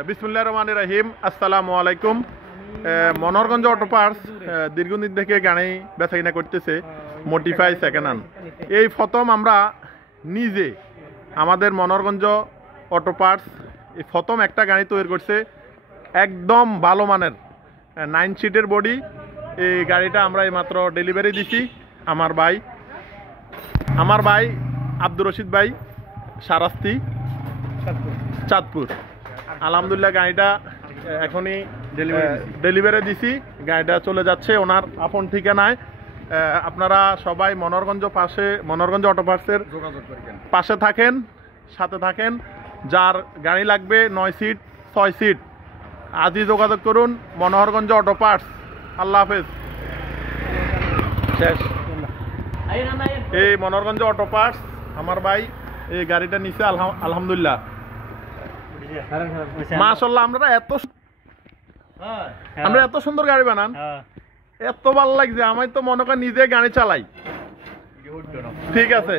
বিসমিল্লাহির রহমানির রহিম। আসসালামু আলাইকুম। মনোহরগঞ্জ অটো পার্টস দীর্ঘদিন থেকে গাড়ি বেচাকিনা করতেছে মডিফাই সেকেন্ড হ্যান্ড। এই প্রথম আমরা নিজে আমাদের মনোহরগঞ্জ অটো পার্টস এই প্রথম একটা গাড়ি তৈরি করছে, একদম ভালো মানের 9 সিটের বডি। এই গাড়িটা আমরা এইমাত্র ডেলিভারি দিছি আমার ভাই আব্দুর রশিদ ভাই, সারাস্তি, চাঁদপুর। আলহামদুলিল্লাহ গাড়িটা এখনই ডেলিভারি দিছি। গাড়িটা চলে যাচ্ছে ওনার আপন ঠিকানায়। আপনারা সবাই মনোহরগঞ্জ অটো পার্টসের পাশে থাকেন, সাথে থাকেন। যার গাড়ি লাগবে 9 সিট 6 সিট আজই যোগাযোগ করুন মনোহরগঞ্জ অটো পার্টস। আল্লাহ হাফেজ। শেষ। এই মনোহরগঞ্জ অটো পার্টস আমার ভাই এই গাড়িটা নিছে আলহামদুলিল্লাহ। মাশাআল্লাহ, আমরা এত সুন্দর গাড়ি বানান, এত ভালো লাগছে। আমি তো মনে করি নিজে গাড়ি চালাই। ঠিক আছে।